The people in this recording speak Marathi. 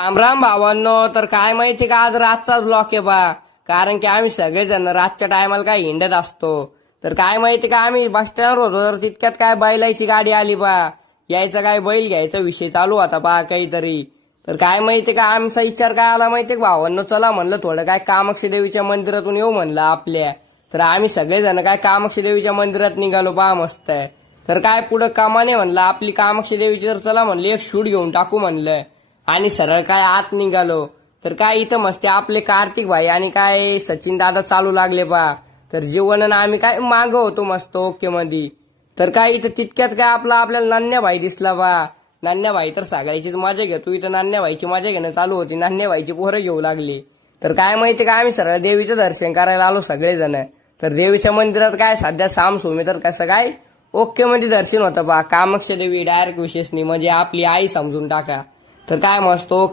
राम राम भावांनो. तर काय माहिती का, आज रातचाच ब्लॉक आहे बा. कारण की आम्ही सगळेजण रातच्या टायमाला काय हिंडत असतो. तर काय माहिती का, आम्ही बस स्टँडवर होतो तर तितक्यात काय बैलाची गाडी आली बा. यायचा काय बैल घ्यायचा विषय चालू होता बा काहीतरी. तर काय माहिती का, आमचा विचार काय आला माहिती का भावांनो, चला म्हणलं थोडं काय कामाक्षी देवीच्या मंदिरातून येऊ म्हणलं आपल्या. तर आम्ही सगळेजण काय कामाक्षी देवीच्या मंदिरात निघालो बा मस्त आहे. तर काय पुढं कामाने म्हणलं आपली कामाक्षी देवीची, तर चला म्हणलं एक शूट घेऊन टाकू म्हणलं. आणि सरळ काय आत निघालो. तर काय इथं मस्त आपले कार्तिक भाई आणि काय सचिन दादा चालू लागले बा. तर जीवन आम्ही काय माग होतो मस्त ओके मध्ये. तर काय इथं तितक्यात काय आपल्याला नान्या भाई दिसला बा. नान्या भाई तर सगळ्याचीच मजा घेतो. इथं नान्या भाईची मजा घेणं चालू होती. नान्या भाईची पोरं घेऊ लागली. तर काय माहिती का, आम्ही सरळ देवीचं दर्शन करायला आलो सगळेजण. तर देवीच्या मंदिरात काय सध्या सामसुमी तर कसं काय ओके मध्ये दर्शन होतं बा. कामाक्षी देवी डायरेक्ट विशेषनी म्हणजे आपली आई समजून टाका. तर काय मस्त ओके